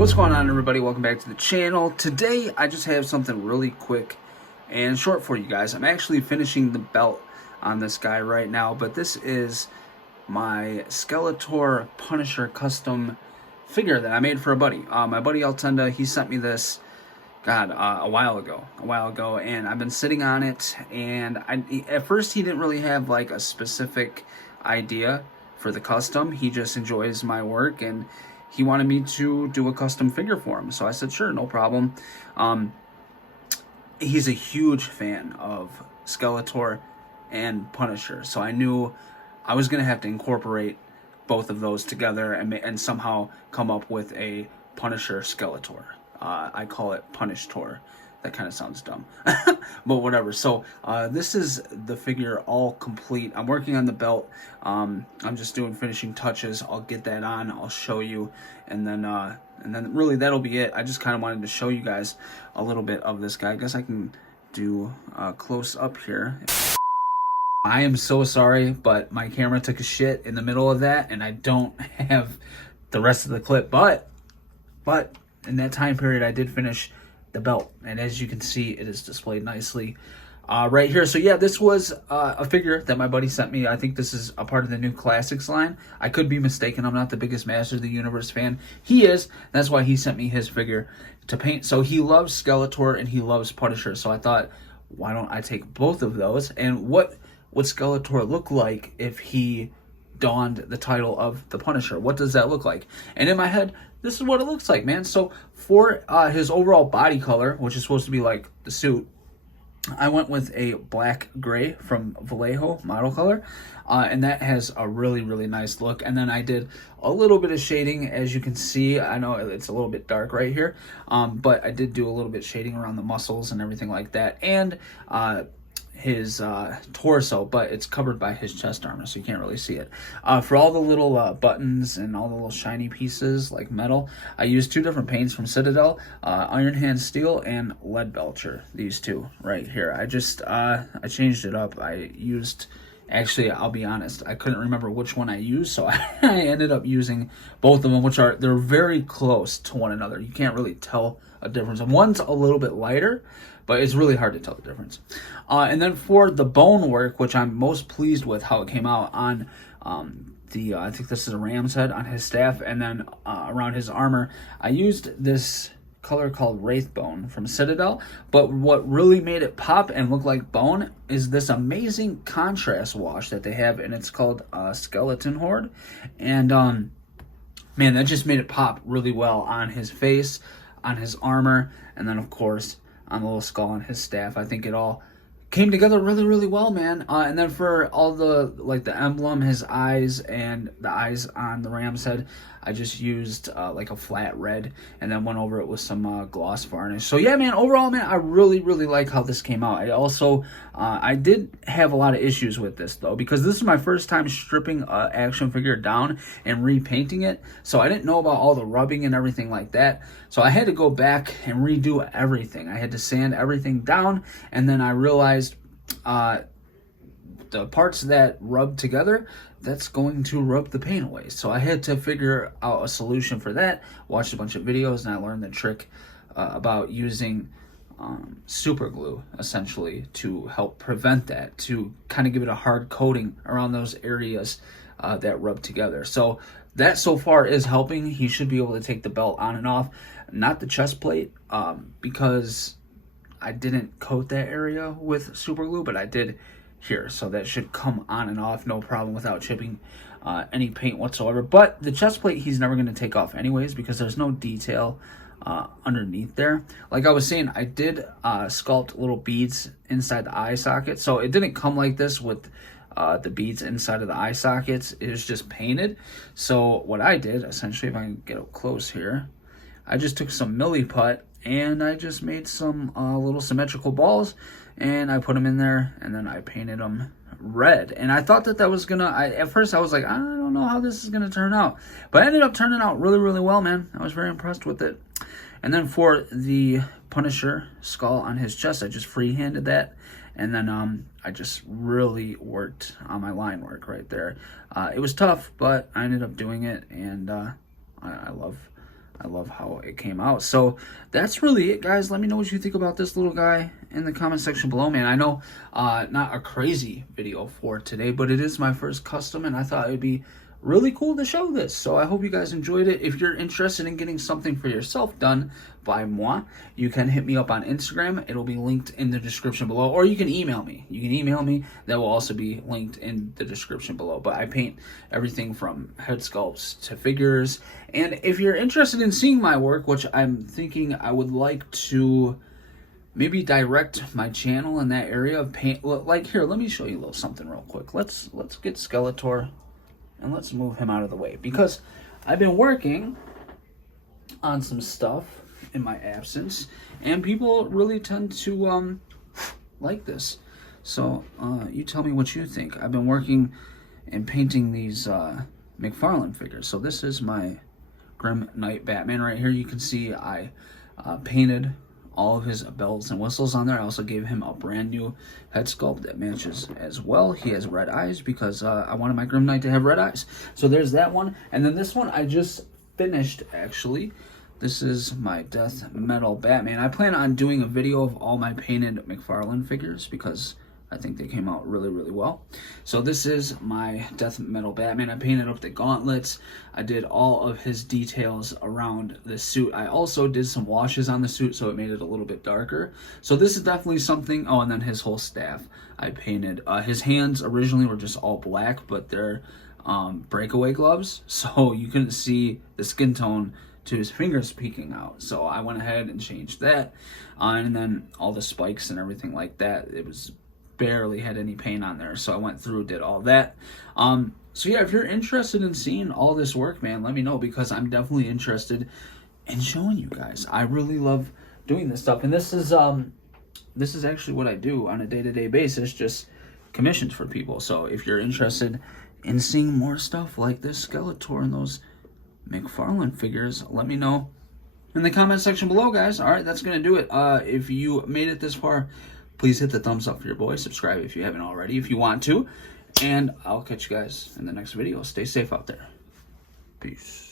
What's going on, everybody? Welcome back to the channel. Today I just have something really quick and short for you guys. I'm actually finishing the belt on this guy right now, but this is my Skeletor Punisher custom figure that I made for a buddy. My buddy Altenda, he sent me this a while ago, and I've been sitting on it, and at first he didn't really have like a specific idea for the custom. He just enjoys my work, and he wanted me to do a custom figure for him. So I said, sure, no problem. He's a huge fan of Skeletor and Punisher, so I knew I was going to have to incorporate both of those together and somehow come up with a Punisher Skeletor. I call it Punishtor. That kind of sounds dumb, but whatever. So this is the figure all complete. I'm working on the belt. I'm just doing finishing touches. I'll get that on. I'll show you, and then really that'll be it. I just kind of wanted to show you guys a little bit of this guy. I guess I can do close up here. I am so sorry, but my camera took a shit in the middle of that, and I don't have the rest of the clip. But in that time period, I did finish the belt, and as you can see, it is displayed nicely right here. So yeah, this was a figure that my buddy sent me. I think this is a part of the new classics line. I could be mistaken. I'm not the biggest Masters of the Universe fan. He is. That's why he sent me his figure to paint. So he loves Skeletor and he loves Punisher, so I thought, why don't I take both of those, and what would Skeletor look like if he donned the title of the Punisher? What does that look like? And in my head, this is what it looks like, man. So for his overall body color, which is supposed to be like the suit, I went with a black gray from Vallejo model color, and that has a really, really nice look. And then I did a little bit of shading, as you can see. I know it's a little bit dark right here, but I did do a little bit shading around the muscles and everything like that, and his torso, but it's covered by his chest armor, so you can't really see it. For all the little buttons and all the little shiny pieces like metal, I used two different paints from Citadel, Iron Hand Steel and Lead Belcher. These two right here. I just I changed it up. I used, actually, I'll be honest, I couldn't remember which one I used, so I ended up using both of them, which they're very close to one another. You can't really tell a difference. And one's a little bit lighter, but it's really hard to tell the difference. And then for the bone work, which I'm most pleased with how it came out on I think this is a ram's head on his staff, and then around his armor, I used this color called Wraith Bone from Citadel. But what really made it pop and look like bone is this amazing contrast wash that they have, and it's called Skeleton Horde. And man, that just made it pop really well on his face, on his armor, and then of course on the little skull on his staff. I think it all came together really, really well, man. And then for all the, like the emblem, his eyes, and the eyes on the ram's head, I just used like a flat red, and then went over it with some gloss varnish. So yeah, man, overall, man, I really, really like how this came out. I also, I did have a lot of issues with this, though, because this is my first time stripping an action figure down and repainting it, so I didn't know about all the rubbing and everything like that. So I had to go back and redo everything. I had to sand everything down, and then I realized the parts that rub together, that's going to rub the paint away. So I had to figure out a solution for that, watched a bunch of videos, and I learned the trick about using super glue, essentially, to help prevent that, to kind of give it a hard coating around those areas that rub together. So that so far is helping. He should be able to take the belt on and off. Not the chest plate, because I didn't coat that area with super glue, but I did here, so that should come on and off no problem without chipping any paint whatsoever. But the chest plate he's never going to take off anyways, because there's no detail underneath there. Like I was saying, I did sculpt little beads inside the eye socket, so it didn't come like this with the beads inside of the eye sockets. It was just painted. So what I did, essentially, if I can get up close here, I just took some Milliput and I just made some little symmetrical balls, and I put them in there, and then I painted them red. And I thought that was gonna, at first I was like, I don't know how this is gonna turn out, but it ended up turning out really, really well, man. I was very impressed with it. And then for the Punisher skull on his chest, I just freehanded that, and then I just really worked on my line work right there. It was tough, but I ended up doing it, and I love I love how it came out. So that's really it, guys. Let me know what you think about this little guy in the comment section below, man. I know not a crazy video for today, but it is my first custom, and I thought it would be really cool to show this. So I hope you guys enjoyed it. If you're interested in getting something for yourself done by moi, you can hit me up on Instagram. It'll be linked in the description below, or you can email me. That will also be linked in the description below. But I paint everything from head sculpts to figures. And if you're interested in seeing my work, which I'm thinking I would like to maybe direct my channel in that area of paint. Like here, let me show you a little something real quick. Let's get Skeletor. And let's move him out of the way, because I've been working on some stuff in my absence, and people really tend to like this. So you tell me what you think. I've been working and painting these McFarlane figures. So this is my Grim Knight Batman right here. You can see I painted all of his bells and whistles on there. I also gave him a brand new head sculpt that matches as well. He has red eyes because I wanted my Grim Knight to have red eyes. So there's that one. And then this one I just finished, actually. This is my Death Metal Batman. I plan on doing a video of all my painted McFarlane figures because I think they came out really, really well. So this is my Death Metal Batman. I painted up the gauntlets. I did all of his details around the suit. I also did some washes on the suit, so it made it a little bit darker. So this is definitely something. Oh, and then his whole staff I painted. His hands originally were just all black, but they're breakaway gloves, so you couldn't see the skin tone to his fingers peeking out. So I went ahead and changed that. And then all the spikes and everything like that, it was barely had any paint on there, so I went through, did all that. So yeah, if you're interested in seeing all this work, man, let me know, because I'm definitely interested in showing you guys. I really love doing this stuff, and this is actually what I do on a day-to-day basis, just commissions for people. So if you're interested in seeing more stuff like this Skeletor and those McFarlane figures, let me know in the comment section below, guys. All right, that's gonna do it. If you made it this far, please hit the thumbs up for your boy. Subscribe if you haven't already, if you want to. And I'll catch you guys in the next video. Stay safe out there. Peace.